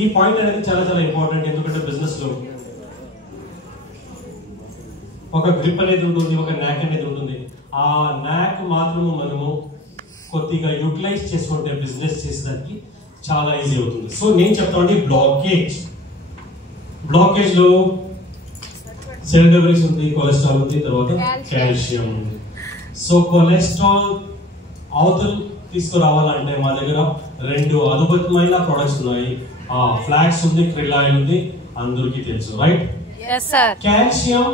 ఈ పాయింట్ అనేది చాలా చాలా ఇంపార్టెంట్. ఎందుకంటే బిజినెస్ లో ఒక గ్రిప్ అనేది ఉంటుంది, ఒక నాక్ అనేది ఉంటుంది. ఆ నాక్ మాత్రము మనము కొద్దిగా యూటిలైజ్ చేసుకుంటే బిజినెస్ చేసేదానికి చాలా ఈజీ అవుతుంది. సో నేను చెప్తానండి, బ్లాకేజ్ లో సెల్ డెబ్రిస్ ఉంది, కొలెస్ట్రాల్ ఉంది, తర్వాత కాల్షియం ఉంది. సో కొలెస్ట్రాల్ అవతలు తీసుకురావాలంటే మా దగ్గర రెండు అద్భుతమైన ప్రొడక్ట్స్ ఉన్నాయి. ఫ్లాక్స్ ఉంది, క్రిల్ ఆయిల్ ఉంది, అందరికీ తెలుసు, రైట్? కాల్షియం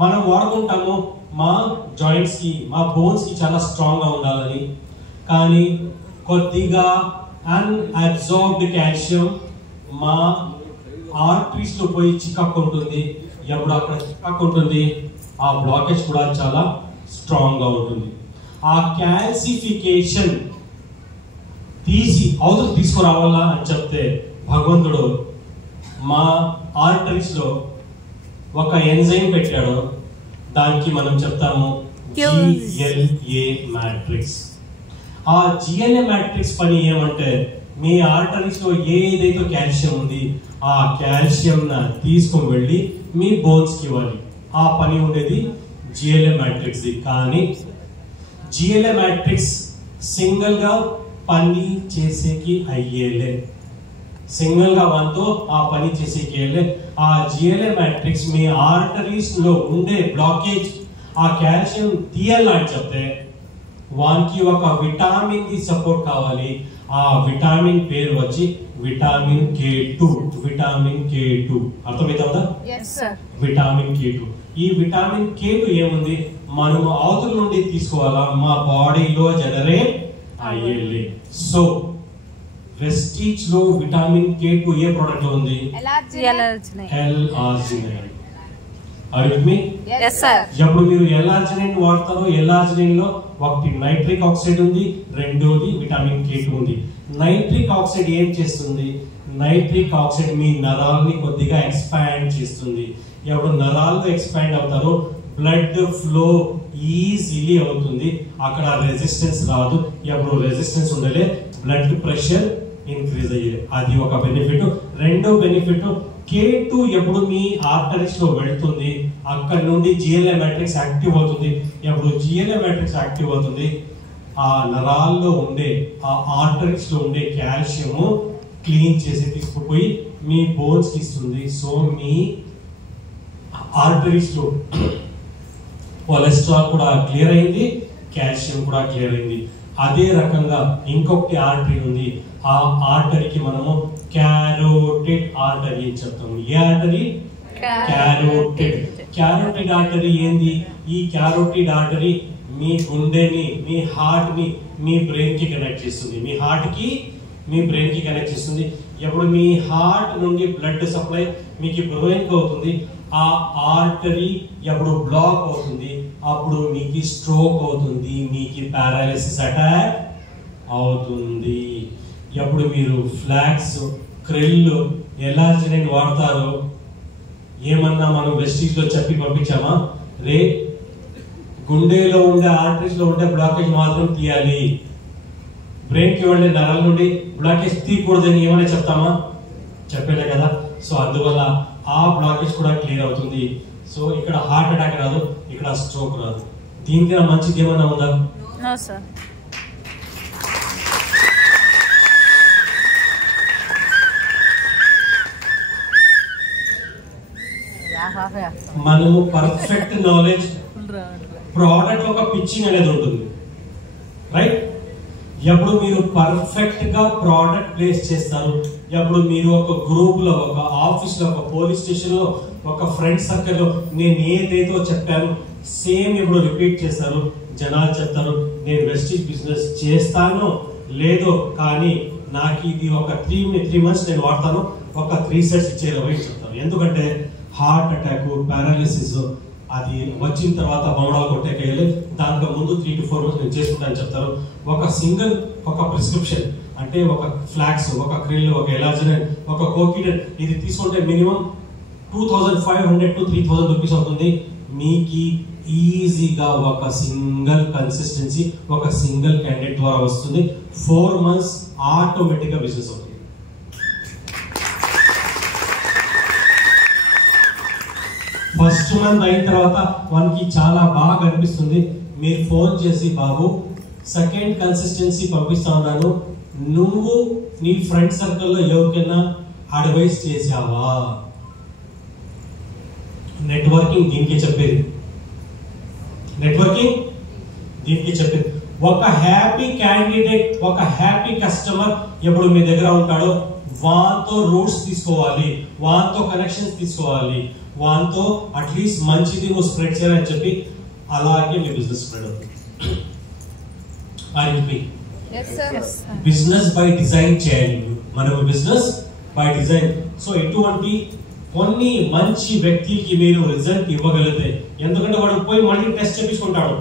మనం వాడుకుంటాము మా జాయింట్స్ కి, మా బోన్స్ కి చాలా స్ట్రాంగ్ గా ఉండాలని. కానీ కొద్దిగా అన్అబ్జార్బ్డ్ కాల్షియం మా ఆర్టరీస్ లో పోయి చిక్కకుంటుంది. ఎప్పుడు అక్కడ చిక్కకుంటుంది, ఆ బ్లాకేజ్ కూడా చాలా స్ట్రాంగ్ గా ఉంటుంది. ఆ క్యాల్సిఫికేషన్ తీసి అవతల తీసుకురావాలా అని చెప్తే భగవంతుడు మా ఆర్టరీస్ లో ఒక ఎంజైమ్ పెట్టాడు. దానికి మనం చెప్తాము GLA మ్యాట్రిక్స్. ఆ GLA మ్యాట్రిక్స్ పని ఏమంటే మీ ఆర్టరీస్ లో ఏదైతే కాల్షియం ఉంది ఆ కాల్షియం తీసుకొని వెళ్ళి మీ బోన్స్ కి ఇవ్వాలి. ఆ పని ఉండేది GLA మ్యాట్రిక్స్. కానీ GLA మ్యాట్రిక్స్ సింగిల్ గా పని చేసేకి అయ్యేలే, సింగిల్ గా వంతో ఆ పని చేసేకి అయ్యేలే. ఆ GLA మ్యాట్రిక్స్ మీ ఆర్టరీస్ లో ఉండే బ్లాకేజ్ ఆ కాల్షియం తీయాలని చెప్తే వానికి ఒక విటామిన్ ది సపోర్ట్ కావాలి. ఆ విటామిన్ పేరు వచ్చి విటామిన్ K2. విటామిన్ K2 అర్థమవుతుందా? Vitamin K2. ఈ విటామిన్ K2 ఏముంది, మనము అవతల నుండి తీసుకోవాలా, మా బాడీలో జనరేట్ అయ్యేది. సో వెస్టీజ్ లో విటామిన్ K2 ఏ ప్రొడక్ట్ లో ఉంది? L-arginine. Are you with me? Yes sir. ఎప్పుడు మీరు L-arginine వాడతారో L-arginine లో ఒకటి నైట్రిక్ ఆక్సైడ్ ఉంది, రెండోది విటామిన్ K2 ఉంది. నైట్రిక్ ఆక్సైడ్ ఏం చేస్తుంది? నైట్రిక్ ఆక్సైడ్ మీ నరాల్ని కొద్దిగా ఎక్స్పాండ్ చేస్తుంది. ఎప్పుడు నరాలు ఎక్స్పాండ్ అవుతారో బ్లడ్ ఫ్లో ఈజీలీ అవుతుంది, అక్కడ రెసిస్టెన్స్ రాదు. ఎప్పుడు రెసిస్టెన్స్ ఉండలే బ్లడ్ ప్రెషర్ ఇంక్రీజ్ అయ్యేది. అది ఒక బెనిఫిట్. రెండో బెనిఫిట్ K2 ఎప్పుడు మీ ఆర్టరీస్ లో వెళ్తుంది అక్కడ నుండి GLA మ్యాట్రిక్స్ యాక్టివ్ అవుతుంది. ఎప్పుడు GLA మ్యాట్రిక్స్ యాక్టివ్ అవుతుంది ఆ నరాల్లో ఉండే ఆ ఆర్టరీస్ లో ఉండే కాల్షియం క్లీన్ చేసి తీసుకుపోయి మీ బోన్స్ కి ఇస్తుంది. సో మీ ఆర్టరీస్ లో కొలెస్ట్రాల్ కూడా క్లియర్ అయింది, కాల్షియం కూడా క్లియర్ అయింది. అదే రకంగా ఇంకొకటి ఆర్టరీ ఉంది. ఆ ఆర్టరీకి మనము క్యారోటిడ్ ఆర్టరీ అని చెప్తాము. ఏ ఆర్టరీ? క్యారోటిడ్. క్యారోటిడ్ ఆర్టరీ ఏంది? ఈ క్యారోటిడ్ ఆర్టరీ మీ గుండెని, మీ హార్ట్ ని మీ బ్రెయిన్ కి కనెక్ట్ చేస్తుంది. మీ హార్ట్ కి మీ బ్రెయిన్ కి కనెక్ట్ చేస్తుంది. ఎప్పుడు మీ హార్ట్ నుండి బ్లడ్ సప్లై మీకు బ్రెయిన్ కి అవుతుంది. ఆ ఆర్టరీ ఎప్పుడు బ్లాక్ అవుతుంది అప్పుడు మీకు స్ట్రోక్ అవుతుంది, మీకు పారాలిసిస్ అటాక్ అవుతుంది. ఎప్పుడు మీరు ఫ్లాక్స్, క్రిల్, L-arginine వాడతారు, ఏమన్నా మనం వెస్టీజ్ లో చెప్పి పంపించామా? రే గుండెలో ఉండే ఆర్టరీస్ లో ఉండే బ్లాకేజ్ మాత్రం తీయాలి, బ్రెయిన్ కి వెళ్ళే నరాల నుండి బ్లాకేజ్ తీయకూడదని ఏమైనా చెప్తామా? చెప్పేలే కదా. సో అందువల్ల ఆ బ్లాకేజ్ కూడా క్లియర్ అవుతుంది. సో ఇక్కడ హార్ట్ అటాక్ రాదు, ఇక్కడ స్ట్రోక్ రాదు. దీనికి మంచిది ఏమన్నా ఉందా? No sir. మనము పర్ఫెక్ట్ నాలెడ్జ్ ప్రోడక్ట్ ఒక పిచ్చింగ్ అనేది ఉంటుంది, రైట్? ఎప్పుడు మీరు పర్ఫెక్ట్ గా ప్రోడక్ట్ ప్లేస్ చేస్తారు, ఎప్పుడు మీరు ఒక గ్రూప్ లో, ఒక ఆఫీస్ లో, ఒక పోలీస్ స్టేషన్ లో, ఒక ఫ్రెండ్ సర్కిల్ లో నేను ఏదైతే చెప్పాను సేమ్ ఇప్పుడు రిపీట్ చేస్తారు. జనాలు చెప్తారు నేను వెస్టీజ్ బిజినెస్ చేస్తాను లేదో, కానీ నాకు ఇది ఒక 3 months నేను వాడతాను, ఒక 3 sets ఇచ్చేలా చెప్తారు. ఎందుకంటే హార్ట్ అటాక్, పారాలిసిస్ అది వచ్చిన తర్వాత బౌడాలు కొట్టేకేయాలి, దాంట్లో ముందు 3 to 4 months నేను చేసుకుంటానని చెప్తారు. ఒక సింగిల్ ఒక ప్రిస్క్రిప్షన్ అంటే ఒక ఫ్లాక్స్, ఒక క్రిల్, ఒక L-arginine, ఒక కోకిడెన్ ఇది తీసుకుంటే మినిమం 2500 to 3000 రూపీస్ అవుతుంది. మీకు ఈజీగా ఒక సింగిల్ కన్సిస్టెన్సీ ఒక సింగిల్ క్యాండిడేట్ ద్వారా వస్తుంది. 4 months ఆటోమేటిక్ గా బిజినెస్ అవుతుంది. ఫస్ట్ మంత్ అయిన తర్వాత వానికి చాలా బాగా అనిపిస్తుంది. మీరు ఫోన్ చేసి బాబు సెకండ్ కన్సిస్టెన్సీ పంపిస్తా ఉన్నాను, నువ్వు నీ ఫ్రెండ్ సర్కిల్లో ఎవరికైనా అడ్వైస్ చేసావా? నెట్వర్కింగ్ దీనికి చెప్పేది, నెట్వర్కింగ్ దీనికి చెప్పేది. ఒక హ్యాపీ క్యాండిడేట్, ఒక హ్యాపీ కస్టమర్ ఎప్పుడు మీ దగ్గర ఉంటాడో వాంతో రూట్స్ తీసుకోవాలి, వాంతో కనెక్షన్స్ తీసుకోవాలి, వాంతో అట్లీస్ట్ మంచిది నువ్వు స్ప్రెడ్ చేయాలని చెప్పి అలాగే మీ బిజినెస్ స్ప్రెడ్ అవుతుంది. బిజినెస్ బై డిజైన్ చేయాలి మనం, బిజినెస్ బై డిజైన్. సో ఇటువంటి కొన్ని మంచి వ్యక్తికి మీరు రిజల్ట్ ఇవ్వగలిగితే, ఎందుకంటే వాడు పోయి మళ్ళీ టెస్ట్ చేపించుకుంటాడు,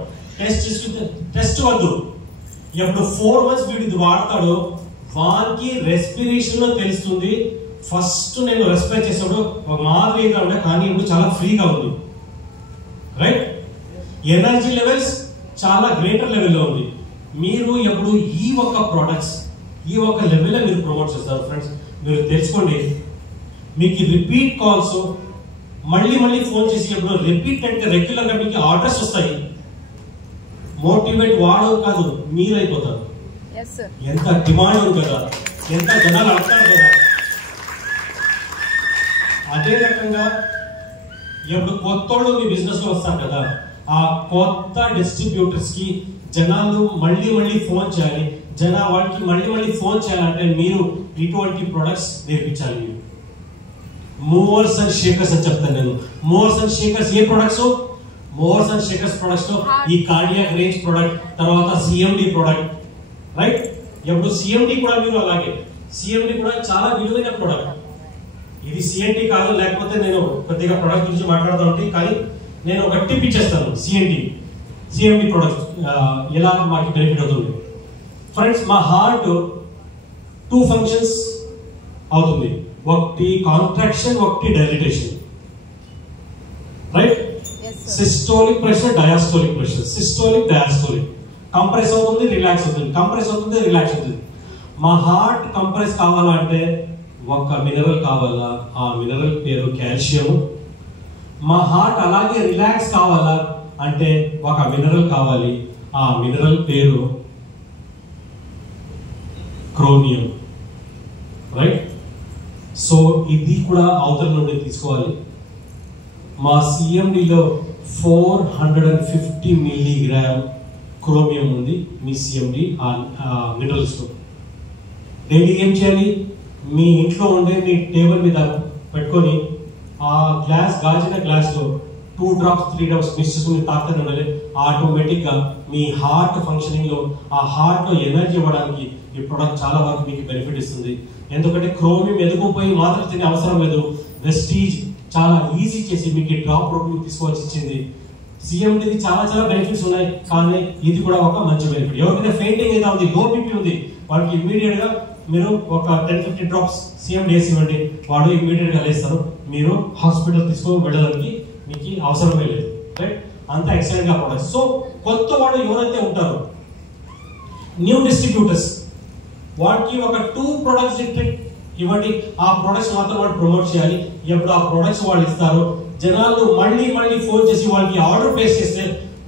టెస్ట్ వద్దు, ఎప్పుడు 4 months వీడు ఇది వాడతాడు వానికి రెస్పిరేషన్ లో తెలుస్తుంది. ఫస్ట్ నేను రెస్పిరేట్ చేసినప్పుడు ఒక మాదిరిగా ఉండే, కానీ ఇప్పుడు చాలా ఫ్రీగా ఉంది, రైట్? ఎనర్జీ లెవెల్స్ చాలా గ్రేటర్ లెవెల్లో ఉంది. మీరు ఎప్పుడు ఈ ఒక్క ప్రొడక్ట్స్ ఈ ఒక్క లెవెల్లో మీరు ప్రమోట్ చేస్తారు ఫ్రెండ్స్. మీరు తెలుసుకోండి, మీకు రిపీట్ కాల్స్ మళ్ళీ మళ్ళీ ఫోన్ చేసి ఎప్పుడు రిపీట్ అంటే రెగ్యులర్ గా మీకు ఆర్డర్స్ వస్తాయి. మోటివేట్ వాడవు కాదు, మీరు అయిపోతారు. ఎంత డిమాండ్ ఉంది కదా, ఎంత జనాలు అంటారు కదా. అదే రకంగా ఎప్పుడు కొత్తోళ్ళు మీ బిజినెస్ లో వస్తారు కదా, ఆ కొత్త డిస్ట్రిబ్యూటర్స్ కి జనాలు మళ్ళీ మళ్ళీ ఫోన్ చేయాలి, వాళ్ళకి మళ్ళీ మళ్ళీ ఫోన్ చేయాలంటే మీరు ఇటువంటి ప్రొడక్ట్స్ నేర్పించాలి. మీరు మూవర్స్ అండ్ షేకర్స్ అని చెప్తాను నేను. Movers and shakers A products? Movers and shakers products లో ఈ కార్డియాక్ రేంజ్ ప్రొడక్ట్, తర్వాత సిఎండి ప్రొడక్ట్, రైట్? ఇప్పుడు సిఎండి కూడా మీరు అలాగే, సిఎండి కూడా చాలా విలువైన ప్రొడక్ట్. ఇది సిఎండి కాదు, లేకపోతే నేను కొద్దిగా ప్రొడక్ట్ గురించి మాట్లాడుతూ ఉంటాను, కానీ నేను ఒక టిప్ ఇచ్చేస్తాను. సిఎండి ప్రొడక్ట్ ఎలా మాకు బెనిఫిట్ అవుతుంది ఫ్రెండ్స్. మా హార్ట్ 2 functions అవుతుంది, ఒకటి కాంట్రాక్షన్, ఒకటి dilatation, right? Systolic pressure, diastolic pressure. Systolic, diastolic. Compress అవుతుంది, రిలాక్స్ అవుతుంది, కంప్రెస్ అవుతుంది, రిలాక్స్ అవుతుంది. మా హార్ట్ కంప్రెస్ కావాలంటే ఒక మినరల్ కావాలా, ఆ మినరల్ పేరు కాల్షియం. మా హార్ట్ అలాగే రిలాక్స్ కావాలా అంటే ఒక మినరల్ కావాలి, ఆ మినరల్ పేరు క్రోమియం, రైట్? సో ఇది కూడా అవతల నుండి తీసుకోవాలి. మా సిఎండిలో 450 milligram క్రోమియం ఉంది మీ సిఎండి మినరల్స్ లో. డైలీ ఏం చేయాలి? మీ ఇంట్లో ఉండే మీ టేబుల్ మీద పెట్టుకొని ఆ గాజున గ్లాస్ లో 2 drops 3 drops మిక్స్ చేసుకుని తాగుతూనే ఉండాలి. ఆటోమేటిక్ గా మీ హార్ట్ ఫంక్షనింగ్ లో, ఆ హార్ట్ లో ఎనర్జీ ఇవ్వడానికి ఈ ప్రొడక్ట్ చాలా వరకు మీకు బెనిఫిట్ ఇస్తుంది. ఎందుకంటే క్రోమియం ఎదుగుపోయి మాత్రం తినే అవసరం లేదు. వెస్టీజ్ చాలా ఈజీ చేసి మీకు డ్రాప్ ప్రోటీన్ తీసుకోవాల్సి ఇచ్చింది. సిఎండి చాలా చాలా బెనిఫిట్స్ ఉన్నాయి, కానీ ఇది కూడా ఒక మంచి బెనిఫిట్. ఎవరికైతే ఫెయింటింగ్ అయితే ఉంది, లో బీపీ ఉంది, వాళ్ళకి ఇమ్మీడియట్ గా మీరు ఒక 10-50 drops సిఎండి వేసి ఇవ్వండి, వాడు ఇమ్మీడియట్ గా లేస్తారు. మీరు హాస్పిటల్ తీసుకొని వెళ్ళడానికి మీకు అవసరమే లేదు, రైట్? అంత ఎక్సలెంట్ గా ప్రొడక్ట్స్. సో కొత్త వాడు ఎవరైతే ఉంటారో, న్యూ డిస్ట్రిబ్యూటర్స్, వాటికి ఒక 2 products ఇవ్వండి. ఆ ప్రొడక్ట్స్ మాత్రం వాడు ప్రమోట్ చేయాలి. ఎప్పుడు ఆ ప్రొడక్ట్స్ వాళ్ళు ఇస్తారో జనాలు మళ్ళీ మళ్ళీ ఫోన్ చేసి వాళ్ళకి ఆర్డర్ ప్లేస్ చేస్తే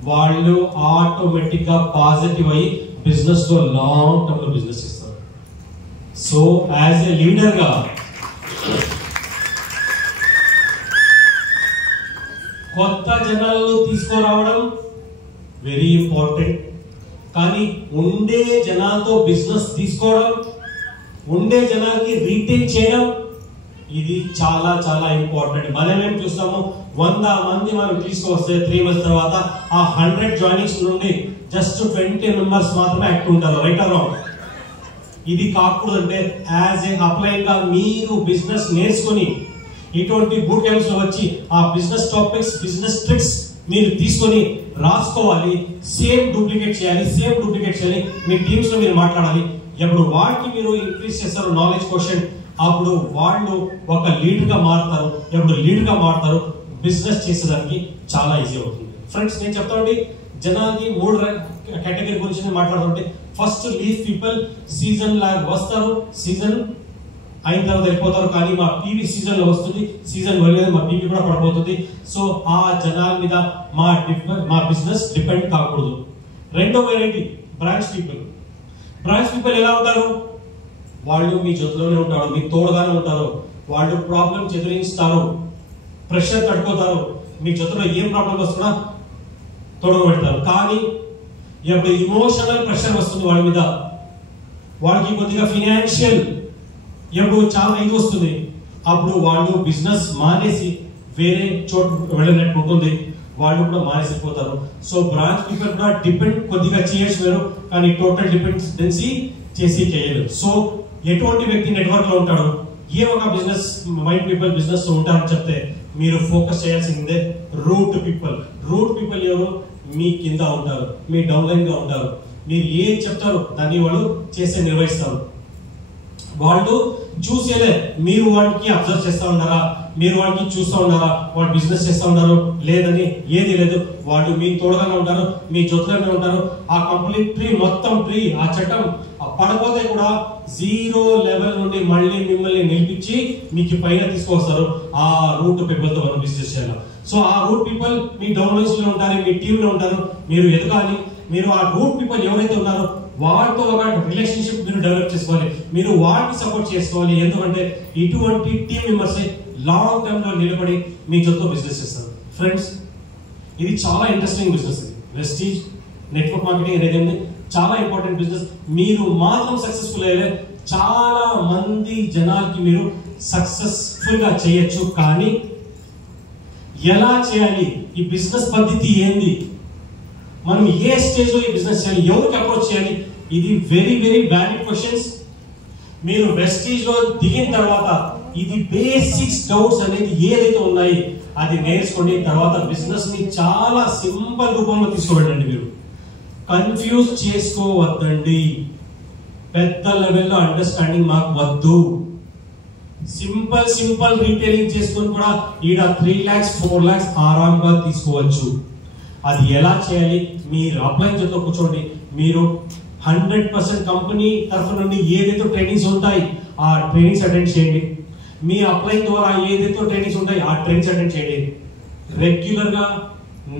వాళ్ళు ఆటోమేటిక్ గా పాజిటివ్ అయ్యి బిజినెస్ లో లాంగ్ టర్మ్ లో బిజినెస్ చేస్తారు. సో యాజ్ ఏ లీడర్ గా కొత్త జనాలను తీసుకురావడం వెరీ ఇంపార్టెంట్, కానీ ఉండే జనాలతో బిజినెస్ తీసుకోవడం, ఉండే జనాలకి రీటైన్ చేయడం, ఇది చాలా చాలా ఇంపార్టెంట్. మనం ఏం చూస్తాము, 100 మంది మనం తీసుకొస్తే 3 months తర్వాత ఆ 100 జాయినింగ్స్ నుండి జస్ట్ 20 members మాత్రమే యాక్టివ్ ఉంటారు, రైట్ ఆర్ రాంగ్? ఇది కాకూడదంటే యాజ్ ఏ అప్లైన్ గా మీరు బిజినెస్ నేర్చుకుని ఇటువంటి బూట్ క్యాంప్స్ లో వచ్చి ఆ బిజినెస్ టాపిక్స్, బిజినెస్ ట్రిక్స్ మీరు తీసుకొని రాసుకోవాలి. సేమ్ డూప్లికేట్ చేయాలి. మీ టీమ్స్ లో మీరు మాట్లాడాలి. ఎప్పుడు వాటికి మీరు ఇంక్రీజ్ చేస్తారు నాలెడ్జ్ క్వశ్చన్, అప్పుడు వాళ్ళు ఒక లీడర్ గా మారుతారు. ఎప్పుడు లీడర్ గా మారుతారు, బిజినెస్ చేసేదానికి చాలా ఈజీ అవుతుంది. ఫ్రెండ్స్, నేను చెప్తానండి, జనాలకి 3 కేటగిరీ గురించి మాట్లాడుతుంటే, ఫస్ట్ లీఫ్ పీపుల్, సీజన్ లాగా వస్తారు, సీజన్ అయిన తర్వాత వెళ్ళిపోతారు. కానీ మా పీవీ సీజన్ లో వస్తుంది, సీజన్ వెళ్ళలేదు మా పీవీ కూడా పడిపోతుంది. సో ఆ జనాల మీద మా బిజినెస్ డిపెండ్ కాకూడదు. రెండో variety branch people. Branch people ఎలా ఉంటారు? వాళ్ళు మీ జొత్తులోనే ఉంటారు, మీ తోడుగానే ఉంటారు. వాళ్ళు ప్రాబ్లం ఎదురిస్తారు, ప్రెషర్ తట్టుకోతారు, మీ జొత్తులో ఏం ప్రాబ్లం వస్తున్నా తోడుగా పెడతారు. కానీ ఎప్పుడు ఇమోషనల్ ప్రెషర్ వస్తుంది వాళ్ళ మీద, వాళ్ళకి కొద్దిగా ఫినాన్షియల్ ఎప్పుడు చాలా ఇది వస్తుంది, అప్పుడు వాళ్ళు బిజినెస్ మానేసి వేరే చోటు వెళ్ళినట్టు ఉంటుంది, వాళ్ళు కూడా మానేసిపోతారు. సో బ్రాంచ్ పీపుల్ కూడా డిపెండ్ కొద్దిగా చేయొచ్చు వేరు, కానీ టోటల్ డిపెండెన్సీ చేసి చేయలేదు. సో ఎటువంటి వ్యక్తి నెట్వర్క్ లో ఉంటాడు, ఏ ఒక బిజినెస్ మైండ్ పీపుల్ బిజినెస్ ఉంటారని చెప్తే మీరు ఫోకస్ చేయాల్సిందే రూట్ పీపుల్. రూట్ పీపుల్ ఎవరు? మీ కింద ఉంటారు, మీ డౌన్ లైన్ గా ఉంటారు. మీరు ఏం చెప్తారు దాన్ని వాళ్ళు చేసే నిర్వహిస్తారు. వాళ్ళు చూసేలే, మీరు వాడికి అబ్జర్వ్ చేస్తా ఉన్నారా, మీరు వాడికి చూస్తూ ఉన్నారా, వాడు బిజినెస్ చేస్తూ ఉన్నారు లేదని ఏది లేదు. వాళ్ళు మీ తోడుగానే ఉంటారు, మీ జొత్తులోనే ఉంటారు. ఆ కంప్లీట్ ట్రీ మొత్తం ట్రీ ఆ చట్టం పడిపోతే కూడా 0 లెవెల్ నుండి మళ్ళీ మిమ్మల్ని నిలిపించి మీకు పైన తీసుకొస్తారు. ఆ రూట్ పీపుల్ తో మనం బిజినెస్ చేయాలి. సో ఆ రూట్ పీపుల్ మీ డౌన్ లైన్స్ లో ఉంటారు, మీ టీమ్ లో ఉంటారు. మీరు ఎదగాలి. మీరు ఆ రూట్ పీపుల్ ఎవరైతే ఉన్నారో వాటితో ఒక రిలేషన్షిప్ మీరు డెవలప్ చేసుకోవాలి, మీరు వాటిని సపోర్ట్ చేసుకోవాలి. ఎందుకంటే ఇటువంటి టీమ్ మెంబర్స్ లాంగ్ టర్మ్ లో నిలబడి మీ జొత్తులో బిజినెస్ చేస్తారు. ఫ్రెండ్స్, ఇది చాలా ఇంట్రెస్టింగ్ బిజినెస్. ఇది వెస్టీజ్ నెట్వర్క్ మార్కెటింగ్ అనేది చాలా ఇంపార్టెంట్ బిజినెస్. మీరు మాత్రం సక్సెస్ఫుల్ అయ్యే చాలా మంది జనాలకి మీరు సక్సెస్ఫుల్ గా చేయొచ్చు. కానీ ఎలా చేయాలి, ఈ బిజినెస్ పద్ధతి ఏంది, మనం ఏ స్టేజ్ లో ఈ బిజినెస్ చేయాలి, ఎవరికి అప్రోచ్ చేయాలి, ఇది వెరీ వెరీ వ్యాలిడ్ క్వశ్చన్స్. మీరు వెస్టీజ్ లో దిగిన తర్వాత ఇది బేసిక్స్ డౌట్స్ అనేది ఏదైతే ఉన్నాయి అది నేర్చుకోండి. తర్వాత బిజినెస్ ని చాలా సింపుల్ రూపంలో తీసుకోబెట్టండి. మీరు కన్ఫ్యూజ్ చేసుకోవద్దండి, పెద్ద లెవెల్లో అండర్స్టాండింగ్ మాకు వద్దు. సింపుల్ రీటైలింగ్ చేసుకొని కూడా ఈడ 3 lakhs 4 lakhs ఆరాంగా తీసుకోవచ్చు. అది ఎలా చేయాలి, మీరు అప్లై చేస్తూ కూర్చోండి. మీరు 100% కంపెనీ తరఫు నుండి ఏదైతే ట్రైనింగ్స్ ఉంటాయి ఆ ట్రైనింగ్స్ అటెండ్ చేయండి. మీ అప్లై ద్వారా ఏదైతే ట్రైనింగ్స్ ఉంటాయి ఆ ట్రైనింగ్స్ అటెండ్ చేయండి. రెగ్యులర్ గా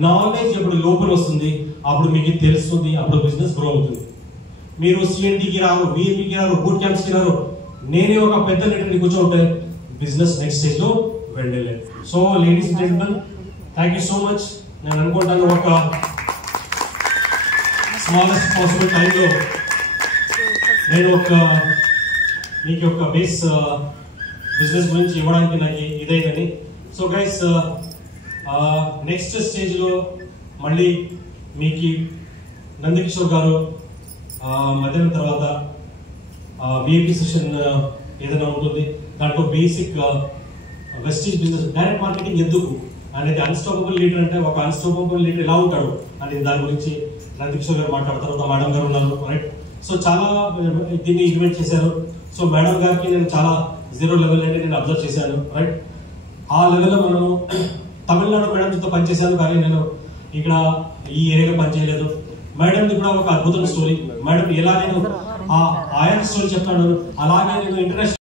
నాలెడ్జ్ ఎప్పుడు లోపల వస్తుంది అప్పుడు మీకు తెలుస్తుంది, అప్పుడు బిజినెస్ గ్రో అవుతుంది. మీరు సిఎన్టీకి రారు, విఎన్పికి రారు, బూట్ క్యాంప్స్ కి రారు, నేనే ఒక పెద్ద లీడర్ని కూర్చోంటే బిజినెస్ నెక్స్ట్ స్టేజ్ లో వెళ్ళలేదు. So ladies and gentlemen, thank you so much. నేను అనుకుంటాను ఒక స్మాలెస్ట్ పాసిబుల్ టైంలో నేను మీకు ఒక బేస్ బిజినెస్ గురించి ఇవ్వడానికి నాకు ఇదైందని. సో గైస్, నెక్స్ట్ స్టేజ్ లో మళ్ళీ మీకు నందకిషోర్ గారు మధ్యాహ్నం తర్వాత విఐపి సెషన్ ఏదైనా ఉంటుంది. దాంట్లో basic Vestige business direct marketing ఎందుకు అనేది, అన్స్టాపబుల్ లీడర్ అంటే ఒక అన్స్టాపబుల్ లీడర్ ఎలా ఉంటాడు అనేది దాని గురించి నందకిషోర్ గారు మాట్లాడతారు. ఒక మేడం గారు ఉన్నారు, రైట్. సో చాలా దీన్ని ఇన్వైట్ చేశారు. సో మేడం గారికి నేను చాలా 0 లెవెల్ అంటే నేను అబ్జర్వ్ చేశాను, రైట్. ఆ లెవెల్లో మనం తమిళనాడు మేడంతో పనిచేశాను, కానీ నేను ఇక్కడ ఈ ఏరియాలో పనిచేయలేదు. మేడంది కూడా ఒక అద్భుతమైన స్టోరీ. మేడం ఎలా నేను ఆ ఆయన స్టోరీ చెప్తాను, అలాగే నేను ఇంటర్నేషనల్